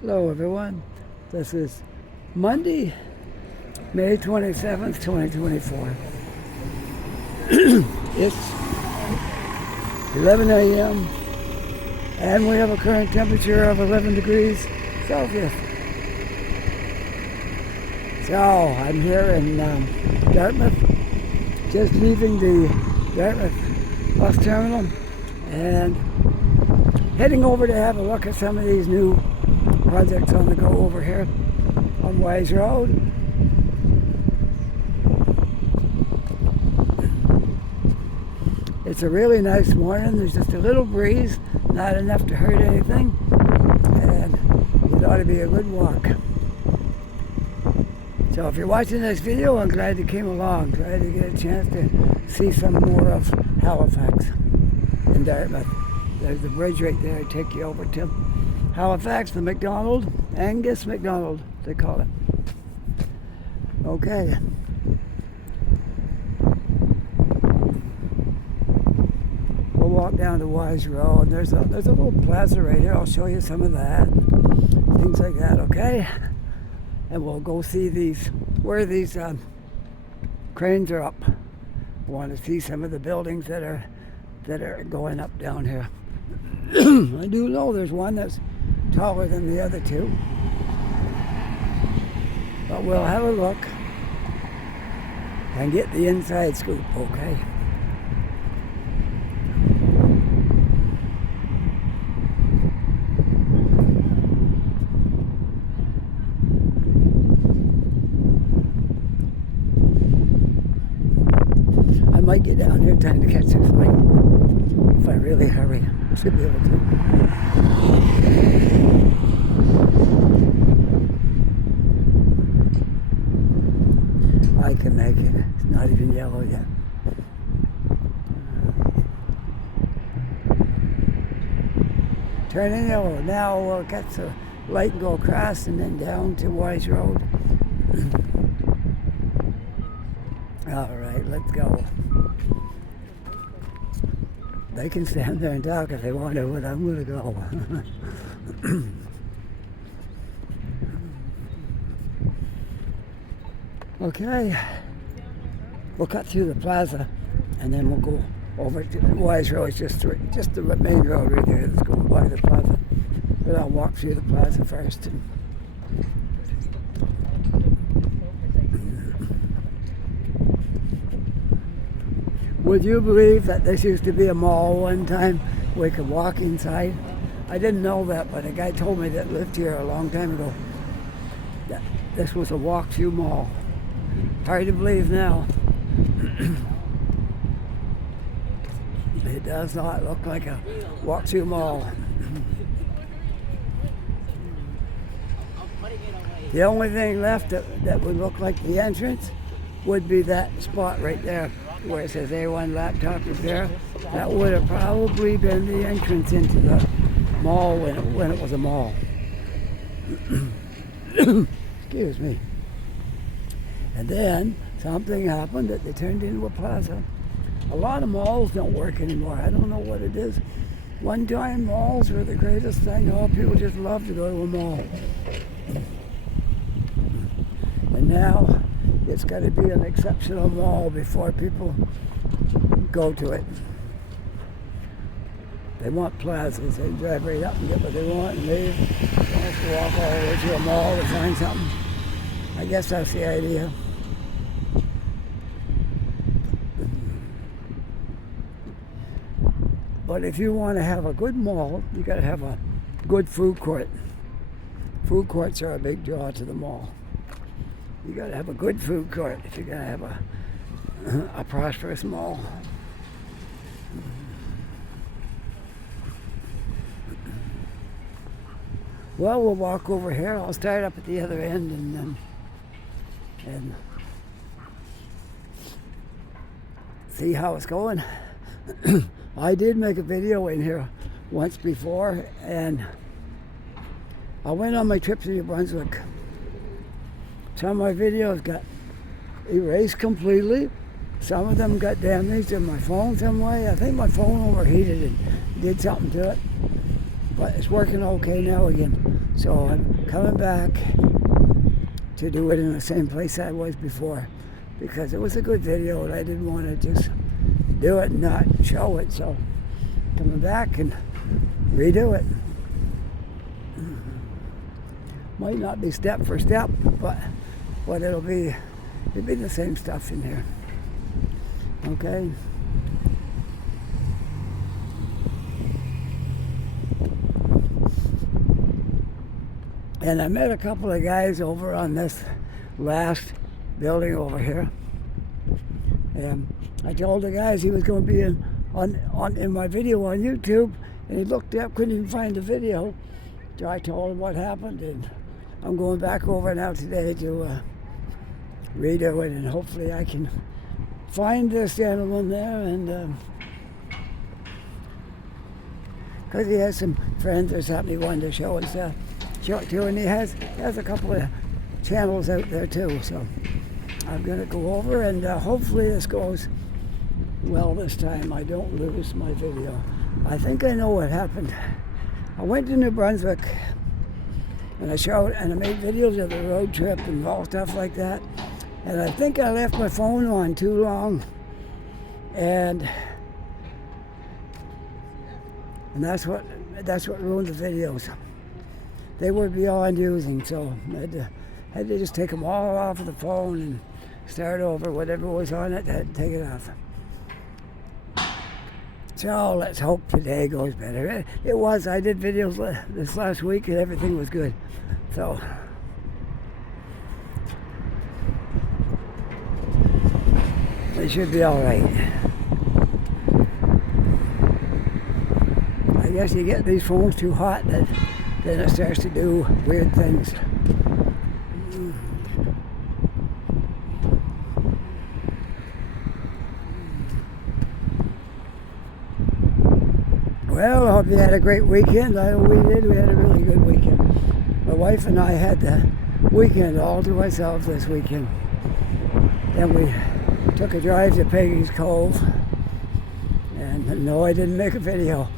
Hello everyone, this is Monday, May 27th, 2024. It's 11 a.m. and we have a current temperature of 11 degrees Celsius. So I'm here in Dartmouth, just leaving the Dartmouth bus terminal and heading over to have a look at some of these new projects on the go over here on Wise Road. It's a really nice morning. There's just a little breeze, not enough to hurt anything, and it ought to be a good walk. So if you're watching this video, I'm glad you came along. Glad you get a chance to see some more of Halifax in Dartmouth. There's the bridge right there to take you over to Halifax, the McDonald, Angus McDonald, they call it. Okay. We'll walk down to Wise Road. There's a little plaza right here. I'll show you some of that. Things like that, okay? And we'll go see where these cranes are up. I want to see some of the buildings that are going up down here. I do know there's one that's taller than the other two, but we'll have a look and get the inside scoop, okay? I might get down here in time to catch this thing if I really hurry. I should be able to. I can make it. It's not even yellow yet. Turning yellow. Now we'll get the light and go across and then down to Wise Road. All right, let's go. They can stand there and talk if they want to, but I'm going to go. Okay, we'll cut through the plaza and then we'll go over to the Wise Road. It's just the main road right there that's going by the plaza. But I'll walk through the plaza first. Would you believe that this used to be a mall one time? We could walk inside. I didn't know that, but a guy told me that lived here a long time ago that this was a walk-through mall. Hard to believe now. It does not look like a walk-through mall. The only thing left that would look like the entrance would be that spot right there where it says A1 Laptop Repair. That would have probably been the entrance into the mall when it was a mall. Excuse me. And then something happened that they turned into a plaza. A lot of malls don't work anymore. I don't know what it is. One time malls were the greatest thing. All people just love to go to a mall. And now it's got to be an exceptional mall before people go to it. They want plazas. They drive right up and get what they want and leave. They don't have to walk all the way to a mall to find something. I guess that's the idea. But if you want to have a good mall, you got to have a good food court. Food courts are a big draw to the mall. You got to have a good food court if you're going to have a prosperous mall. Well, we'll walk over here. I'll start up at the other end and see how it's going. I did make a video in here once before, and I went on my trip to New Brunswick. Some of my videos got erased completely. Some of them got damaged in my phone some way. I think my phone overheated and did something to it. But it's working okay now again. So I'm coming back to do it in the same place I was before, because it was a good video and I didn't want to just do it and not show it. So coming back and redo it. Might not be step for step, but it'll be the same stuff in here. Okay. And I met a couple of guys over on this last building over here, and I told the guys he was going to be in my video on YouTube, and he looked up, couldn't even find the video. So I told him what happened, and I'm going back over now today to redo it, and hopefully I can find this gentleman there, and because he has some friends or something he wanted to show and stuff. And he has a couple of channels out there too, so I'm going to go over, and hopefully this goes well this time. I don't lose my video. I think I know what happened. I went to New Brunswick and I made videos of the road trip and all stuff like that, and I think I left my phone on too long, and that's what ruined the videos. They were beyond using, so I had to just take them all off of the phone and start over. Whatever was on it, I had to take it off. So let's hope today goes better. It was. I did videos this last week and everything was good. So it should be all right. I guess you get these phones too hot, then it starts to do weird things. Well, I hope you had a great weekend. I know we did. We had a really good weekend. My wife and I had the weekend all to ourselves this weekend. Then we took a drive to Peggy's Cove. And no, I didn't make a video.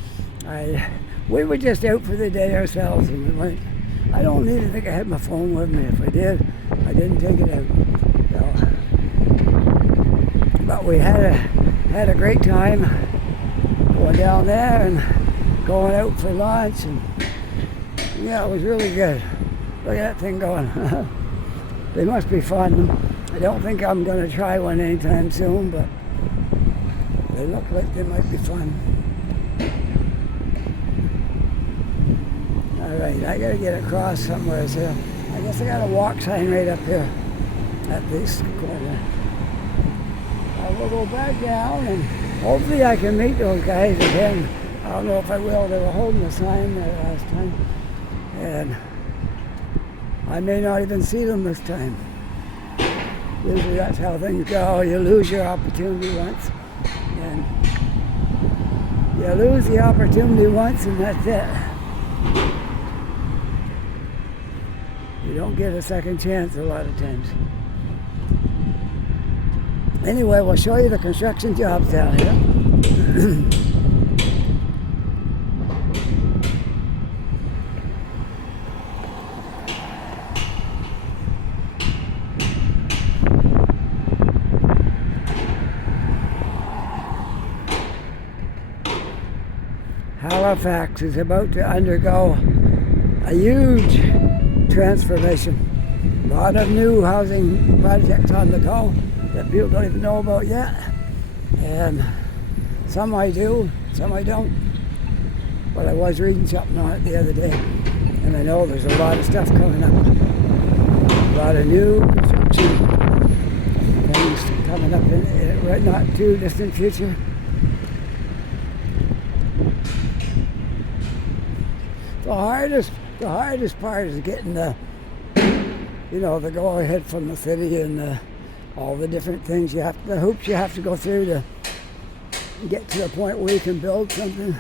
We were just out for the day ourselves, and we went. I don't even think I had my phone with me. If I did, I didn't take it out. So, but we had a great time going down there and going out for lunch, and yeah, it was really good. Look at that thing going. They must be fun. I don't think I'm going to try one anytime soon, but they look like they might be fun. Alright, I gotta get across somewhere here. I guess I got a walk sign right up here at this corner. I will go back down, and hopefully I can meet those guys again. I don't know if I will. They were holding the sign there last time, and I may not even see them this time. Usually that's how things go. You lose your opportunity once, and you lose the opportunity once, and that's it. You don't get a second chance a lot of times. Anyway, we'll show you the construction jobs down here. Halifax is about to undergo a huge transformation. A lot of new housing projects on the go that people don't even know about yet. And some I do, some I don't. But I was reading something on it the other day, and I know there's a lot of stuff coming up. A lot of new construction things coming up in right not too distant future. The hardest part is getting the go ahead from the city, and all the different things the hoops you have to go through to get to the point where you can build something.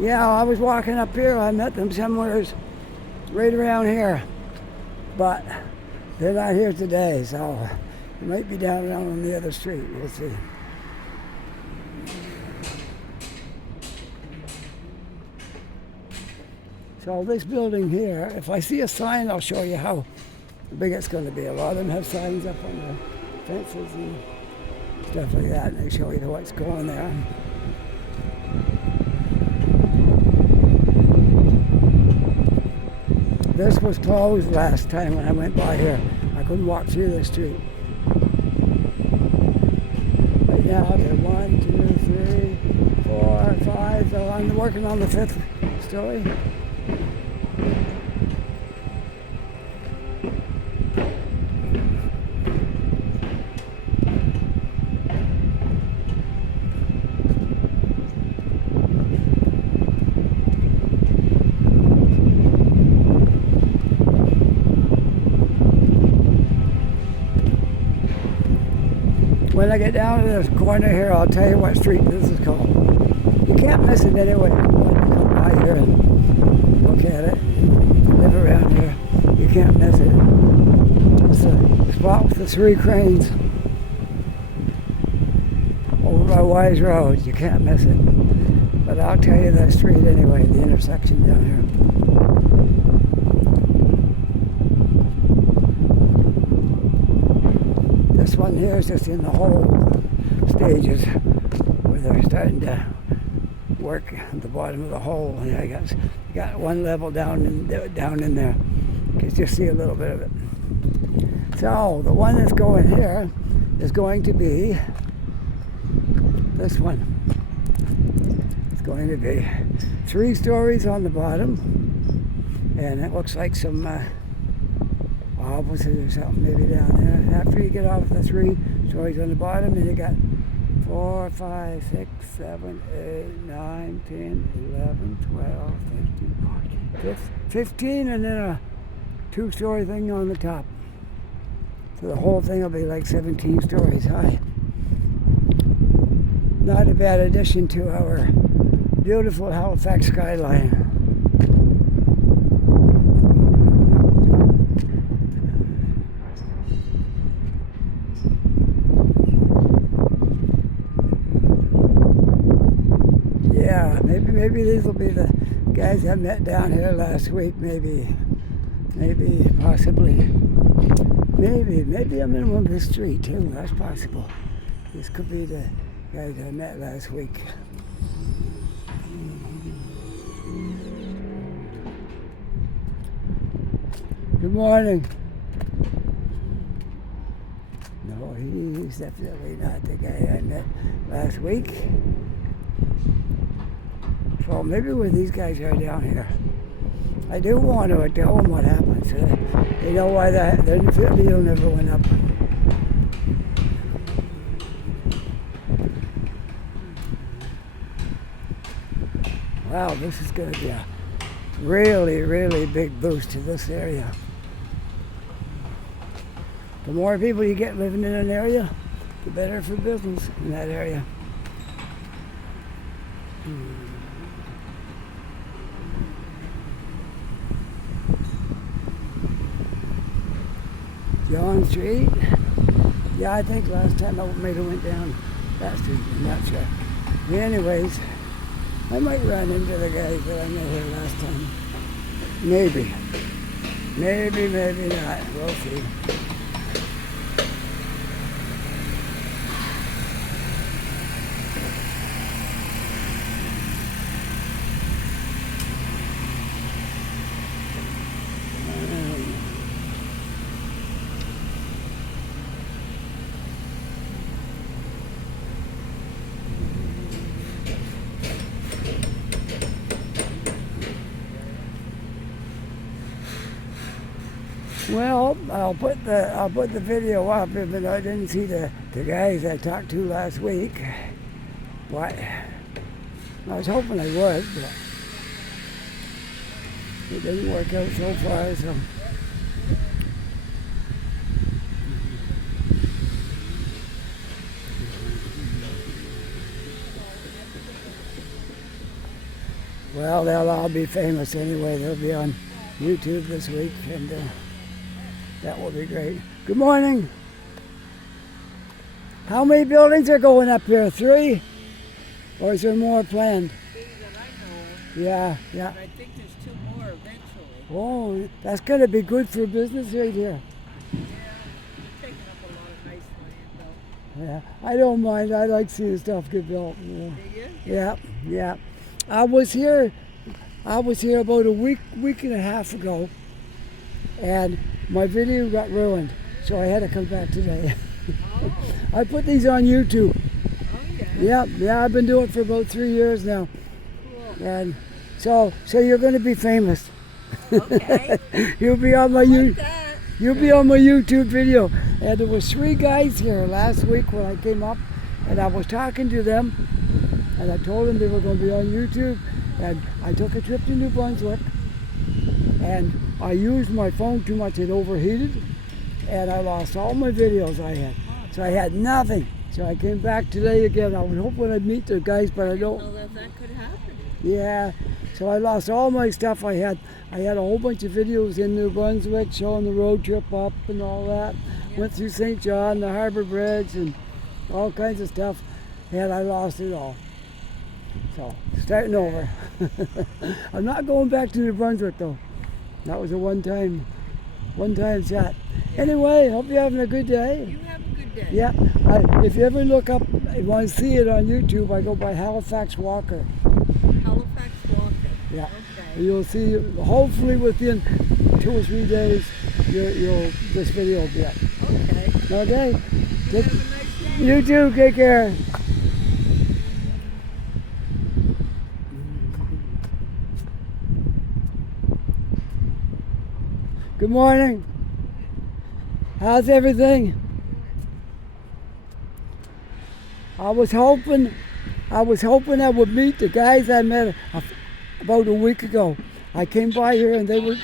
Yeah, I was walking up here. I met them somewhere right around here, but they're not here today, so they might be down around on the other street. We'll see. So this building here, if I see a sign, I'll show you how big it's going to be. A lot of them have signs up on the fences and stuff like that, and they show you what's going there. This was closed last time when I went by here. I couldn't walk through the street. But now they're 1, 2, 3, 4, 5. So I'm working on the 5th story. When I get down to this corner here, I'll tell you what street this is called. You can't miss it anyway. When you come by here and look at it, you live around here, you can't miss it. It's the spot with the 3 cranes over by Wise Road. You can't miss it. But I'll tell you that street anyway, the intersection down here. This one here is just in the whole stages where they're starting to work at the bottom of the hole. Yeah, I got one level down in there. You can just see a little bit of it. So the one that's going here is going to be this one. It's going to be 3 stories on the bottom, and it looks like some offices or something maybe down there. After you get off the 3 stories on the bottom, then you got 4, 5, 6, 7, 8, 9, 10, 11, 12, 13, 14, 15, and then a 2-story thing on the top. So the whole thing will be like 17 stories high. Not a bad addition to our beautiful Halifax skyline. Yeah, maybe these will be the guys I met down here last week. Maybe, possibly. Maybe I'm in one of the street too. That's possible. This could be the guys I met last week. Good morning. No, he's definitely not the guy I met last week. So maybe where these guys are down here. I do want to tell them what happened. So they know why their deal never went up. Wow, this is going to be a really, really big boost to this area. The more people you get living in an area, the better for business in that area. John Street. Yeah, I think last time I maybe went down that street. I'm not sure. But anyways, I might run into the guys that I met here last time. Maybe. Maybe not. We'll see. Well, I'll put the video up, even though I didn't see the guys I talked to last week. What? I was hoping I would, but it didn't work out so far. So. Well, they'll all be famous anyway. They'll be on YouTube this week, and that will be great. Good morning. How many buildings are going up here? 3? Or is there more planned? 3 that I know of. Yeah. But I think there's 2 more eventually. Oh, that's going to be good for business right here. Yeah, taking up a lot of nice land, Yeah, I don't mind. I like seeing stuff get built. Yeah. though. Do you? Yeah, yeah. I was here about a week and a half ago, and my video got ruined, so I had to come back today. Oh. I put these on YouTube. Oh, yeah. Yeah, I've been doing it for about 3 years now, Cool. and so you're going to be famous. Okay. You'll be on my Like that. You'll be on my YouTube video. And there was 3 guys here last week when I came up, and I was talking to them, and I told them they were going to be on YouTube, and I took a trip to New Brunswick, and I used my phone too much. It overheated, and I lost all my videos I had. So I had nothing. So I came back today again. I was hoping I'd meet the guys, but I don't. Know that could happen. Yeah. So I lost all my stuff I had. I had a whole bunch of videos in New Brunswick showing the road trip up and all that. Yeah. Went through St. John, the Harbor Bridge, and all kinds of stuff. And I lost it all. So, starting over. I'm not going back to New Brunswick though. That was a one-time shot. Anyway, hope you're having a good day. You have a good day. Yeah, if you ever look up, if you want to see it on YouTube, I go by Halifax Walker. Halifax Walker. Yeah. Okay. You'll see, hopefully within 2 or 3 days, this video will be up. Okay. Okay? You have a nice day. You too, take care. Good morning. How's everything? I was hoping I would meet the guys I met about a week ago. I came by here and they were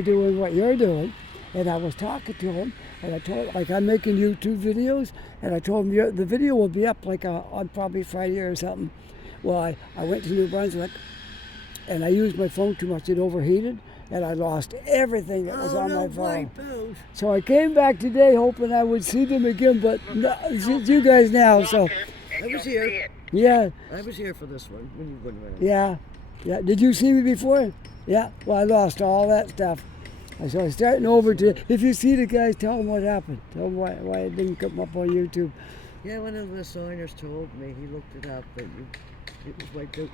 doing what you're doing, and I was talking to them, and I told, like, I'm making YouTube videos, and I told them the video will be up like on probably Friday or something. Well, I went to New Brunswick, and I used my phone too much. It overheated, and I lost everything that was on my phone. So I came back today hoping I would see them again, but no, it's you guys now. So I was here. yeah, I was here for this one when you went around. yeah. Did you see me before? Yeah. Well, I lost all that stuff. So I'm starting over to. If you see the guys, tell them what happened. Tell them why it didn't come up on YouTube. Yeah, one of the signers told me. He looked it up, but it was wiped out.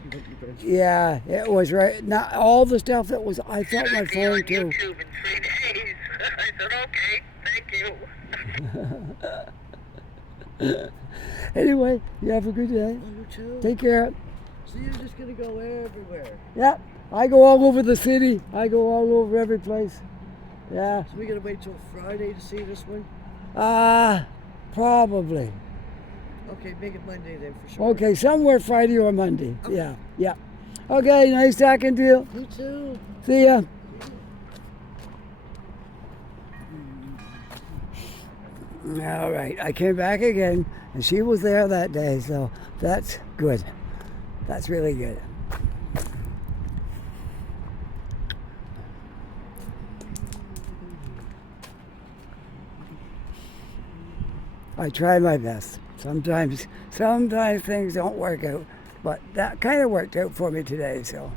Yeah, it was right. Not all the stuff that was. I felt my phone too. YouTube in 3 days. I said, okay, thank you. Anyway, you have a good day. Oh, you too. Take care. So you're just gonna go everywhere. Yeah, I go all over the city. I go all over every place. Yeah. So we gotta wait till Friday to see this one. Probably. Okay, make it Monday then for sure. Okay, somewhere Friday or Monday. Okay. Yeah. Okay, nice talking to you. You too. See ya. All right, I came back again, and she was there that day, so that's good. That's really good. I try my best. Sometimes things don't work out, but that kind of worked out for me today. So,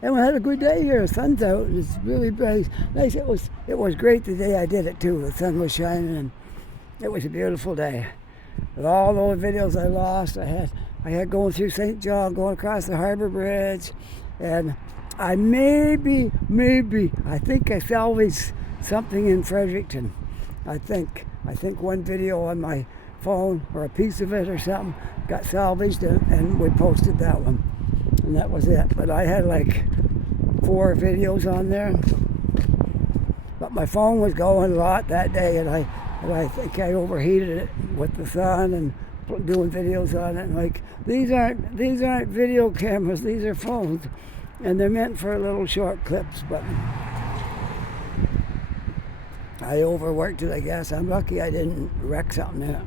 and we had a good day here. The sun's out. It's really nice. It was great the day I did it too. The sun was shining, and it was a beautiful day. With all those videos I lost, I had going through St. John, going across the Harbor Bridge, and I maybe I think I salvaged something in Fredericton. I think one video on my phone or a piece of it or something got salvaged, and we posted that one, and that was it. But I had like 4 videos on there, but my phone was going a lot that day, and I think I overheated it with the sun and doing videos on it. And like, these aren't video cameras, these are phones, and they're meant for little short clips, but I overworked it, I guess. I'm lucky I didn't wreck something in it.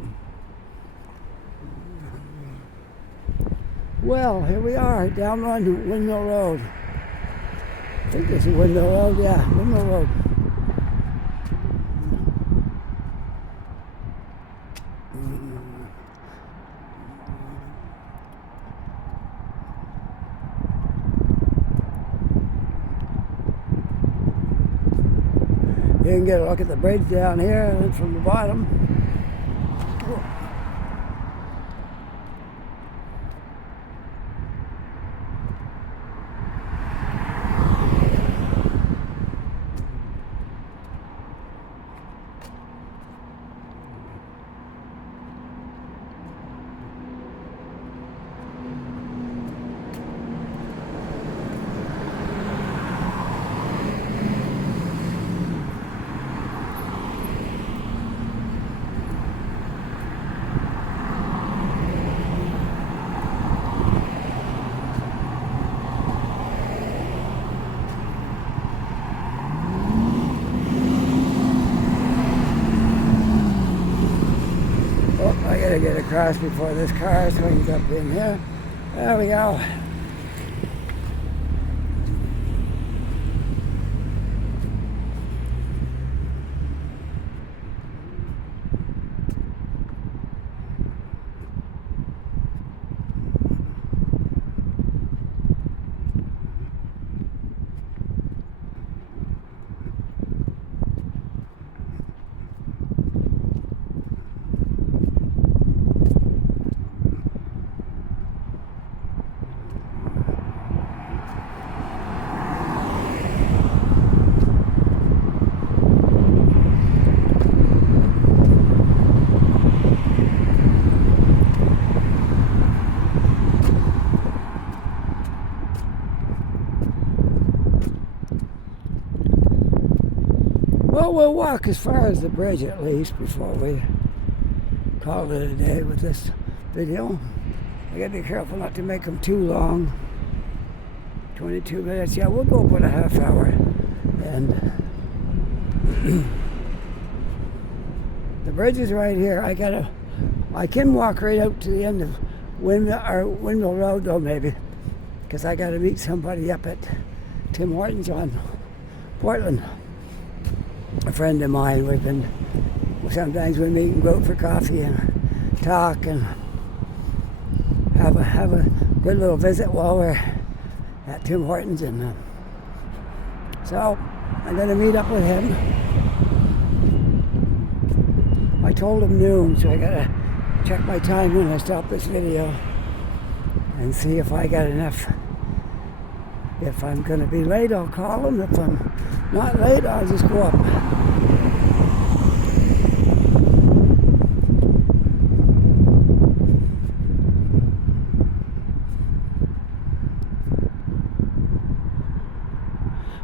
Well, here we are, down on Windmill Road. I think this is Windmill Road, yeah, Windmill Road. You can get a look at the bridge down here and then from the bottom. I gotta get across before this car swings up in here. There we go. Well, we'll walk as far as the bridge at least before we call it a day with this video. I gotta be careful not to make them too long. 22 minutes, yeah, we'll go about a half hour. And the bridge is right here. I can walk right out to the end of Windmill Road though, maybe, because I gotta meet somebody up at Tim Hortons on Portland. A friend of mine. Sometimes we meet and go out for coffee and talk and have a good little visit while we're at Tim Hortons, and so I'm going to meet up with him. I told him noon, so I got to check my time when I stop this video and see if I got enough. If I'm going to be late, I'll call him. If I'm not late, I'll just go up.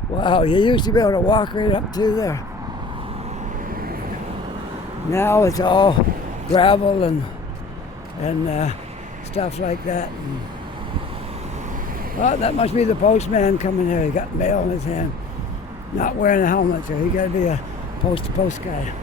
Wow, you used to be able to walk right up to there. Now it's all gravel and stuff like that. And, well, that must be the postman coming here. He got mail in his hand. Not wearing a helmet, so he got to be a post-to-post guy.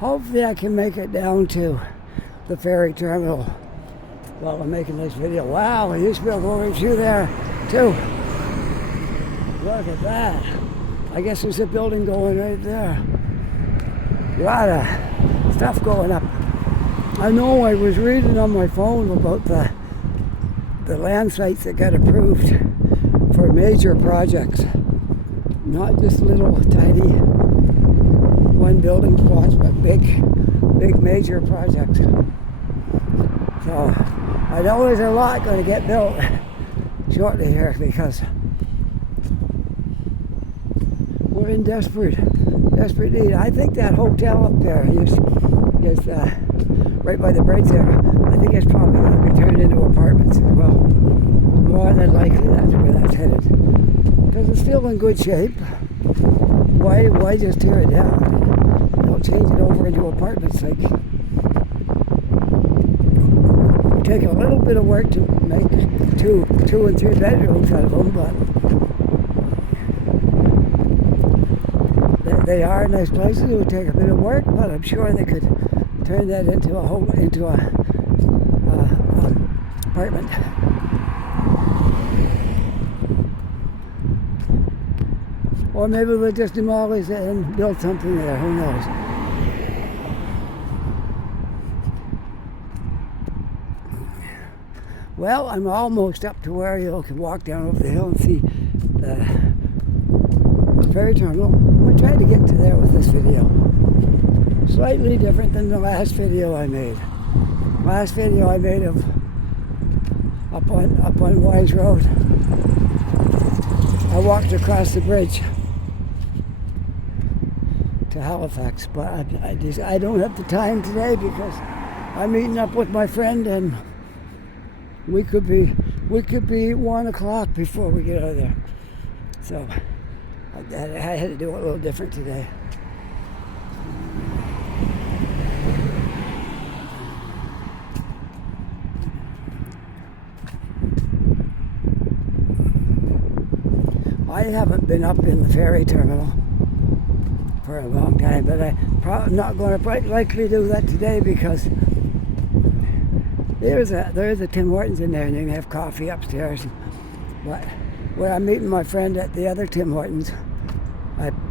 Hopefully I can make it down to the ferry terminal while I'm making this video. Wow, I used to be able to go right through there too. Look at that. I guess there's a building going right there. A lot of stuff going up. I know I was reading on my phone about the land sites that got approved for major projects. Not just little tiny one building spots, but big major projects. So I know there's a lot going to get built shortly here because we're in desperate need. I think that hotel up there is right by the bridge there. I think it's probably going to be turned into apartments as well. More than likely, that's where that's headed. Because it's still in good shape. Why just tear it down? Don't change it over into apartments. Like, take a little bit of work to make two and three bedrooms out of them, but they are nice places. It would take a bit of work, but I'm sure they could turn that into a apartment. Or maybe we'll just demolish it and build something there. Who knows? Well, I'm almost up to where you can walk down over the hill and see the ferry terminal. I'm going to try to get to there with this video. Slightly different than the last video I made. Last video I made of up on Wise Road. I walked across the bridge to Halifax, but I don't have the time today because I'm meeting up with my friend, and we could be 1 o'clock before we get out of there. So I had to do it a little different today. I haven't been up in the ferry terminal for a long time, but I'm probably not going to likely do that today because there is a Tim Hortons in there, and you can have coffee upstairs. But where I'm meeting my friend at the other Tim Hortons,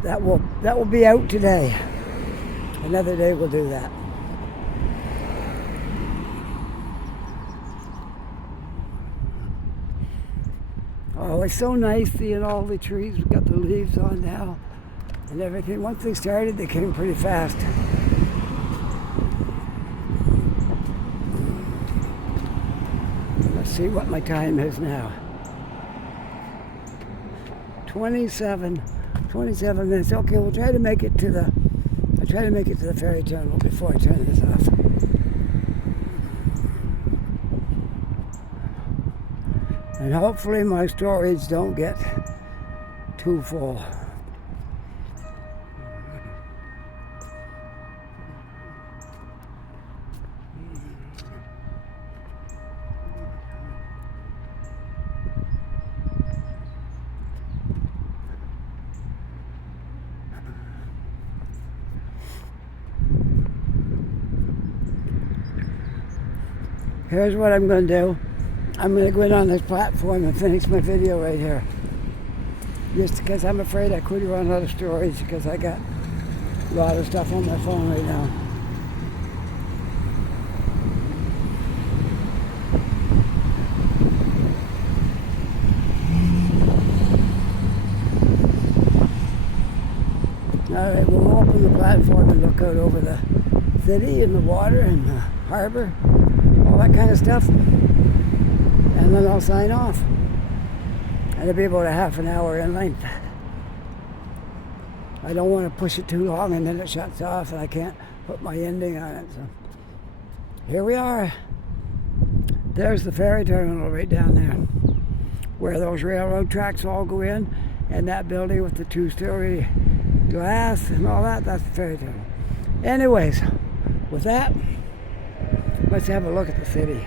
that will be out today. Another day we'll do that. Oh, it's so nice seeing all the trees. We've got the leaves on now and everything. Once they started, they came pretty fast. Let's see what my time is now. 27 minutes. Okay, we'll try to make it to the ferry terminal before I turn this off. And hopefully my storage don't get too full. Here's what I'm going to do. I'm going to go in on this platform and finish my video right here. Just because I'm afraid I could run out of storage because I got a lot of stuff on my phone right now. Alright, we'll open the platform and look out over the city and the water and the harbor, all that kind of stuff. And then I'll sign off. And it'll be about a half an hour in length. I don't want to push it too long and then it shuts off and I can't put my ending on it. So here we are. There's the ferry terminal right down there, where those railroad tracks all go in, and that building with the 2-story glass and all that, that's the ferry terminal. Anyways, with that, let's have a look at the city.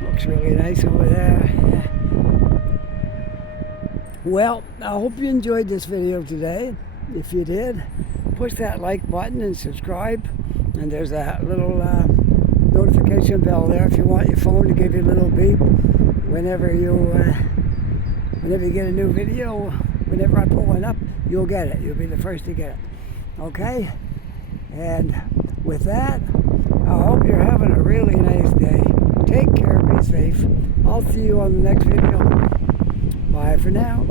Looks really nice over there. Yeah. Well, I hope you enjoyed this video today. If you did, push that like button and subscribe. And there's that little notification bell there if you want your phone to give you a little beep whenever you get a new video. Whenever I put one up, you'll get it. You'll be the first to get it. Okay? And with that, I hope you're having a really nice day. Take care, be safe. I'll see you on the next video. Bye for now.